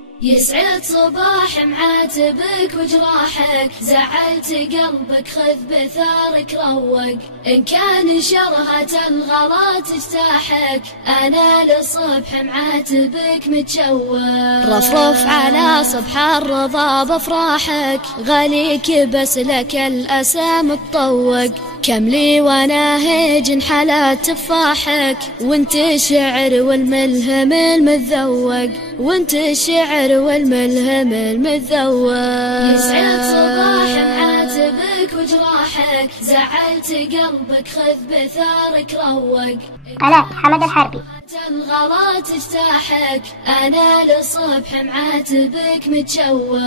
يسعد صباح معاتبك وجراحك، زعلت قلبك خذ بثارك روق، إن كان شرهة الغلا تجتاحك، أنا للصبح معاتبك متشوق. رفرف على صبح الرضا بافراحك، غاليك بس لك الأسى متطوق، كم لي وانا هيج حالات تفاحك، وانت الشعر والملهم المتذوق، وانت الشعر والملهم المتذوق. يسعد صباح معاتبك وجراحك، زعلت قلبك خذ بثارك روق، قناة حمد الحربي. الغلا تجتاحك، أنا للصبح معاتبك متشوق.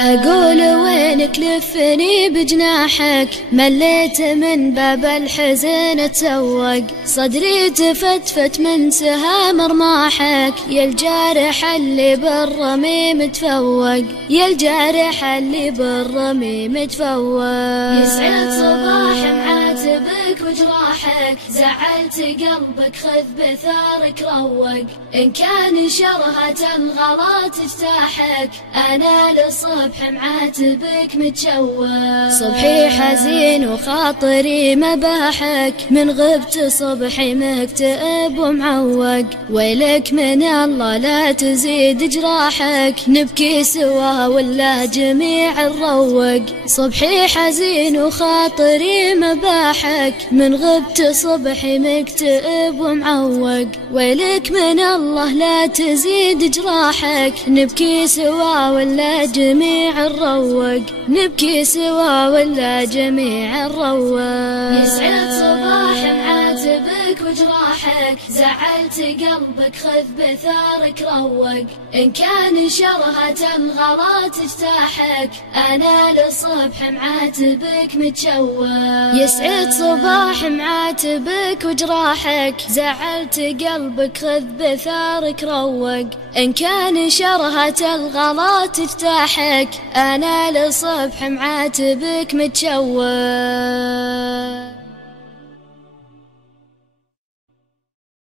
أقول وينك لفني بجناحك، مليت من باب الحزن اتسوق، صدري تفتفت من سهام رماحك، يا الجارح اللي بالرمي متفوق، يا الجارح اللي بالرمي متفوق. يسعد صباح معاتبك وجراحك، زعلت قلبك خذ بثارك روق، إن كان شرهة الغلا تجتاحك، أنا للصبح معاتبك متشوق. صبحي حزين وخاطري مباحك، من غبت صبحي مكتئب ومعوق، ويلك من الله لا تزيد جراحك، نبكي سوا ولا جميع نروق. صبحي حزين وخاطري مباحك، من غبت صبحي مكتئب ومعوق، ويلك من الله لا تزيد جراحك، نبكي سوا ولا جميع نروق، نبكي سوا ولا جميع نروق. يسعد صباح معاتبك وجراحك، زعلت قلبك خذ بثارك روق، إن كان شرهة الغلا تجتاحك، أنا للصبح معاتبك متشوق. يسعد صباح معاتبك وجراحك، زعلت قلبك خذ بثارك روق، إن كان شرهة الغلا تجتاحك، أنا للصبح معاتبك متشوق.